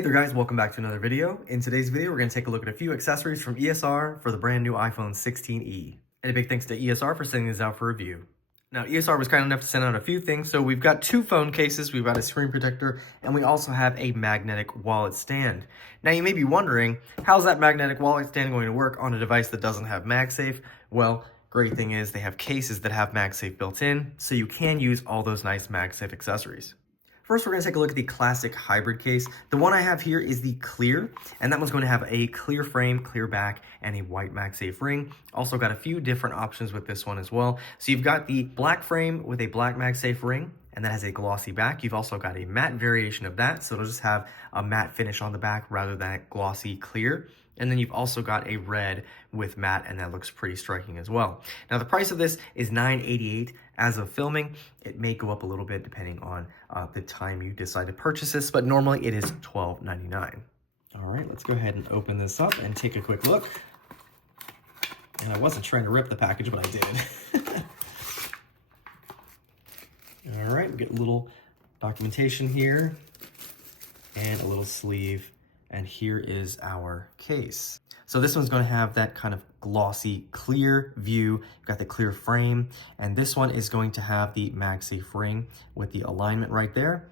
Hey there guys, welcome back to another video. In today's video, we're going to take a look at a few accessories from ESR for the brand new iPhone 16e. And a big thanks to ESR for sending this out for review. Now, ESR was kind enough to send out a few things, so we've got two phone cases, we've got a screen protector, and we also have a magnetic wallet stand. Now, you may be wondering, how's that magnetic wallet stand going to work on a device that doesn't have MagSafe? Well, great thing is they have cases that have MagSafe built in, so you can use all those nice MagSafe accessories. First, we're going to take a look at the classic hybrid case. The one I have here is the clear, and that one's going to have a clear frame, clear back, and a white MagSafe ring. Also got a few different options with this one as well. So you've got the black frame with a black MagSafe ring, and that has a glossy back. You've also got a matte variation of that, so it'll just have a matte finish on the back rather than a glossy clear. And then you've also got a red with matte, and that looks pretty striking as well. Now, the price of this is $988 as of filming. It may go up a little bit depending on the time you decide to purchase this, but normally it is $12.99. All right, let's go ahead and open this up and take a quick look. And I wasn't trying to rip the package, but I did. All right, we get a little documentation here and a little sleeve. And here is our case. So this one's going to have that kind of glossy, clear view. You've got the clear frame. And this one is going to have the MagSafe ring with the alignment right there.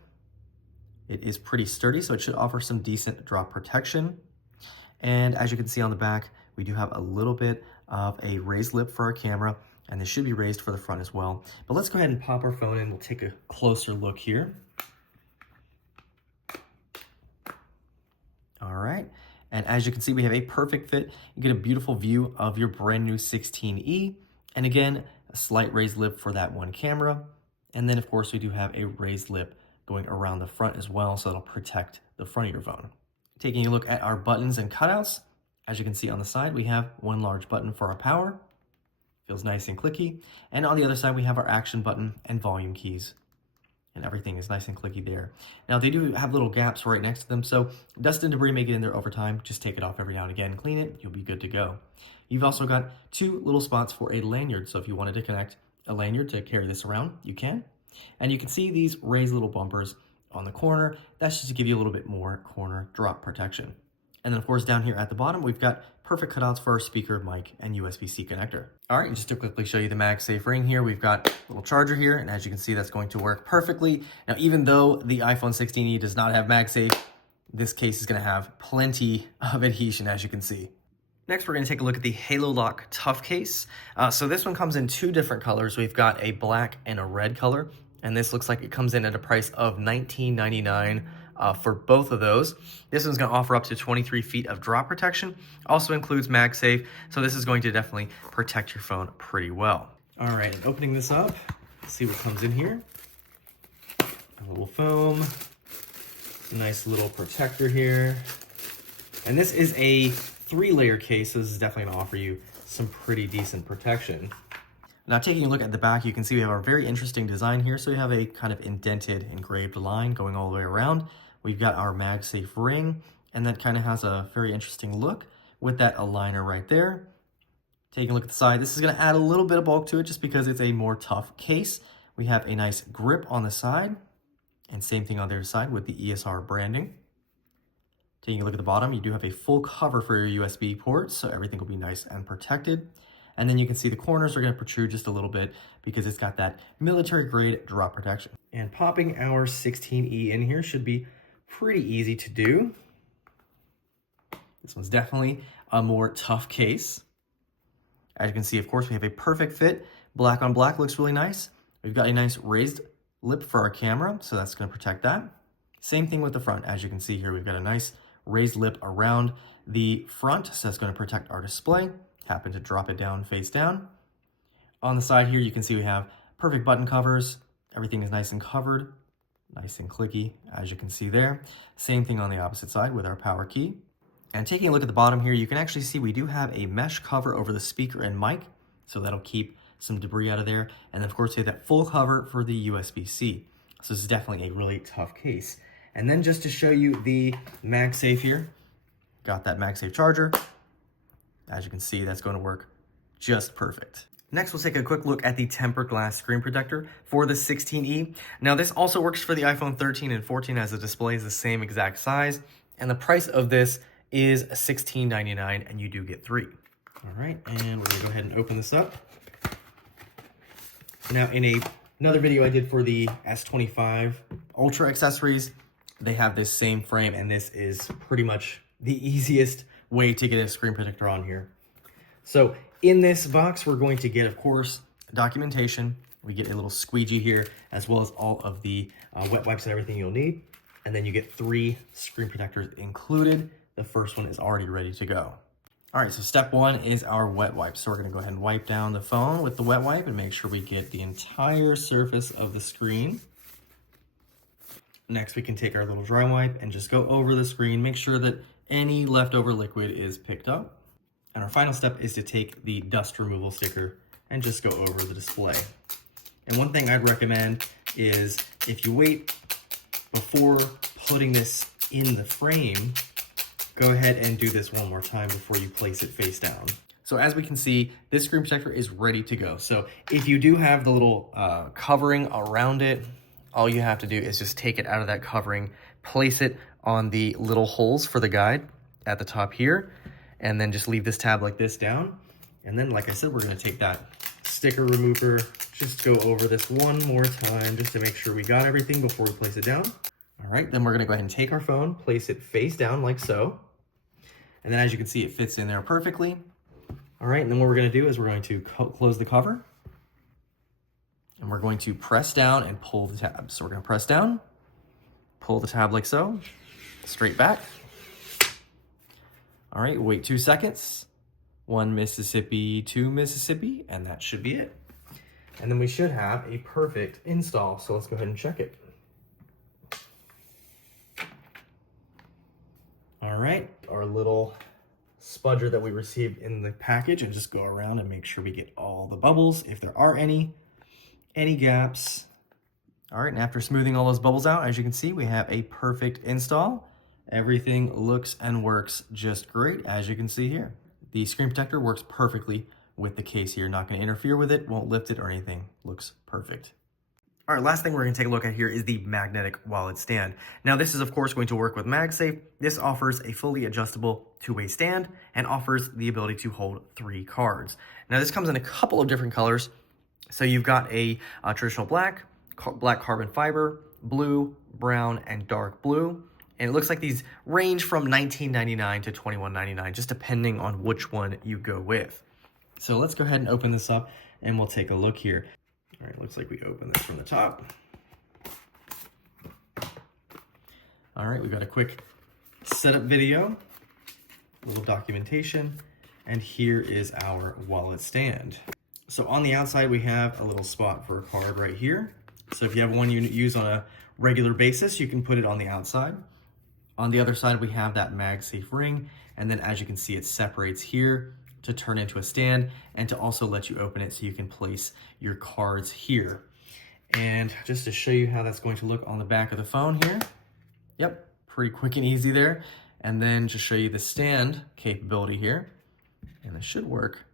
It is pretty sturdy, so it should offer some decent drop protection. And as you can see on the back, we do have a little bit of a raised lip for our camera, and this should be raised for the front as well. But let's go ahead and pop our phone in. We'll take a closer look here. All right, and as you can see, we have a perfect fit. You get a beautiful view of your brand new 16e. And again, a slight raised lip for that one camera. And then of course, we do have a raised lip going around the front as well, so it'll protect the front of your phone. Taking a look at our buttons and cutouts, as you can see on the side, we have one large button for our power. Feels nice and clicky. And on the other side, we have our action button and volume keys. And everything is nice and clicky there. Now, they do have little gaps right next to them, so dust and debris may get in there over time. Just take it off every now and again, clean it, you'll be good to go. You've also got two little spots for a lanyard, so if you wanted to connect a lanyard to carry this around, you can. And you can see these raised little bumpers on the corner. That's just to give you a little bit more corner drop protection. And then, of course, down here at the bottom, we've got perfect cutouts for our speaker, mic, and USB-C connector. All right, and just to quickly show you the MagSafe ring here, we've got a little charger here, and as you can see, that's going to work perfectly. Now, even though the iPhone 16e does not have MagSafe, this case is going to have plenty of adhesion, as you can see. Next, we're going to take a look at the Halo Lock Tough Case. So this one comes in two different colors. We've got a black and a red color, and this looks like it comes in at a price of $19.99. For both of those. This one's going to offer up to 23 feet of drop protection. Also includes MagSafe, so this is going to definitely protect your phone pretty well. All right, and opening this up, see what comes in here. A little foam, a nice little protector here. And this is a 3-layer case, so this is definitely going to offer you some pretty decent protection. Now, taking a look at the back, you can see we have a very interesting design here. So we have a kind of indented, engraved line going all the way around. We've got our MagSafe ring, and that kind of has a very interesting look with that aligner right there. Taking a look at the side, this is going to add a little bit of bulk to it just because it's a more tough case. We have a nice grip on the side, and same thing on the other side with the ESR branding. Taking a look at the bottom, you do have a full cover for your USB ports, so everything will be nice and protected. And then you can see the corners are going to protrude just a little bit because it's got that military-grade drop protection. And popping our 16e in here should be pretty easy to do. This one's definitely a more tough case. As you can see, of course, we have a perfect fit. Black on black looks really nice. We've got a nice raised lip for our camera, so that's going to protect that. Same thing with the front. As you can see here, we've got a nice raised lip around the front, so that's going to protect our display. Happen to drop it down face down. On the side here, you can see we have perfect button covers. Everything is nice and covered, nice and clicky, as you can see there. Same thing on the opposite side with our power key. And taking a look at the bottom here, you can actually see we do have a mesh cover over the speaker and mic, so that'll keep some debris out of there. And then of course, we have that full cover for the USB-C. So this is definitely a really tough case. And then just to show you the MagSafe here, got that MagSafe charger. As you can see, that's going to work just perfect. Next, we'll take a quick look at the tempered glass screen protector for the 16e. Now, this also works for the iPhone 13 and 14 as the display is the same exact size. And the price of this is $16.99, and you do get 3. All right, and we're gonna go ahead and open this up. Now, in another video I did for the S25 Ultra accessories, they have this same frame, and this is pretty much the easiest way to get a screen protector on here. So in this box, we're going to get, of course, documentation. We get a little squeegee here, as well as all of the wet wipes and everything you'll need. And then you get 3 screen protectors included. The first one is already ready to go. All right, so step 1 is our wet wipe. So we're gonna go ahead and wipe down the phone with the wet wipe and make sure we get the entire surface of the screen. Next, we can take our little dry wipe and just go over the screen, make sure that any leftover liquid is picked up. And our final step is to take the dust removal sticker and just go over the display. And one thing I'd recommend is if you wait before putting this in the frame, go ahead and do this one more time before you place it face down. So as we can see, this screen protector is ready to go. So if you do have the little covering around it, all you have to do is just take it out of that covering, place it on the little holes for the guide at the top here, and then just leave this tab like this down. And then, like I said, we're gonna take that sticker remover, just go over this one more time just to make sure we got everything before we place it down. All right, then we're gonna go ahead and take our phone, place it face down like so. And then as you can see, it fits in there perfectly. All right, and then what we're gonna do is we're going to close the cover, and we're going to press down and pull the tab. So we're gonna press down, pull the tab like so, straight back. All right, wait 2 seconds. 1 Mississippi, 2 Mississippi, and that should be it. And then we should have a perfect install. So let's go ahead and check it. All right, our little spudger that we received in the package, and just go around and make sure we get all the bubbles, if there are any gaps. All right, and after smoothing all those bubbles out, as you can see, we have a perfect install. Everything looks and works just great, as you can see here. The screen protector works perfectly with the case here. Not gonna interfere with it, won't lift it or anything. Looks perfect. All right, last thing we're gonna take a look at here is the magnetic wallet stand. Now this is of course going to work with MagSafe. This offers a fully adjustable 2-way stand and offers the ability to hold 3 cards. Now this comes in a couple of different colors. So you've got a traditional black carbon fiber, blue, brown, and dark blue. And it looks like these range from $19.99 to $21.99, just depending on which one you go with. So let's go ahead and open this up and we'll take a look here. All right, looks like we open this from the top. All right, we've got a quick setup video, a little documentation, and here is our wallet stand. So on the outside, we have a little spot for a card right here. So if you have one you use on a regular basis, you can put it on the outside. On the other side, we have that MagSafe ring. And then as you can see, it separates here to turn into a stand and to also let you open it so you can place your cards here. And just to show you how that's going to look on the back of the phone here. Yep, pretty quick and easy there. And then just show you the stand capability here. And it should work.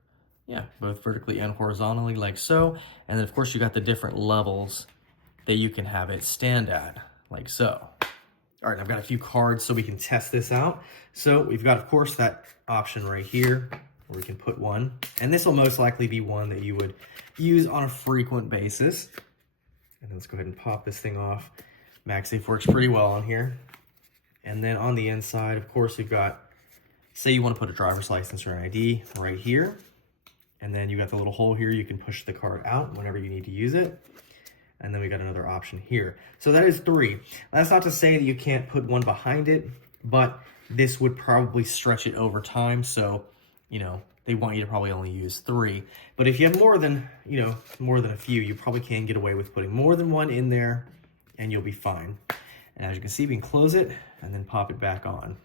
Yeah, both vertically and horizontally like so. And then of course you got the different levels that you can have it stand at, like so. All right, I've got a few cards so we can test this out. So we've got, of course, that option right here where we can put one. And this will most likely be one that you would use on a frequent basis. And let's go ahead and pop this thing off. MagSafe works pretty well on here. And then on the inside, of course, you've got, say you want to put a driver's license or an ID right here. And then you got the little hole here. You can push the card out whenever you need to use it. And then we got another option here. So that is 3. That's not to say that you can't put one behind it, but this would probably stretch it over time. So, you know, they want you to probably only use 3. But if you have more than, more than a few, you probably can get away with putting more than one in there and you'll be fine. And as you can see, we can close it and then pop it back on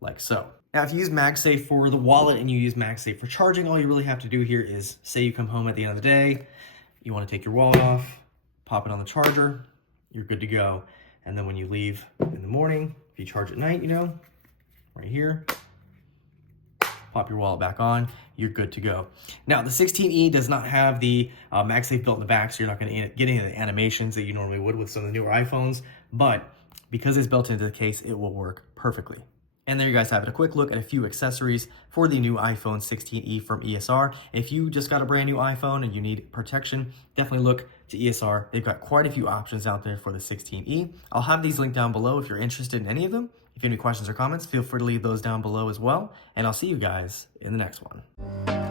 like so. Now, if you use MagSafe for the wallet and you use MagSafe for charging, all you really have to do here is say you come home at the end of the day, you want to take your wallet off, pop it on the charger, you're good to go. And then when you leave in the morning, if you charge at night, right here, pop your wallet back on, you're good to go. Now, the 16E does not have the MagSafe built in the back, so you're not going to get any of the animations that you normally would with some of the newer iPhones, but because it's built into the case, it will work perfectly. And there you guys have it, a quick look at a few accessories for the new iPhone 16e from ESR. If you just got a brand new iPhone and you need protection, definitely look to ESR. They've got quite a few options out there for the 16e. I'll have these linked down below if you're interested in any of them. If you have any questions or comments, feel free to leave those down below as well. And I'll see you guys in the next one.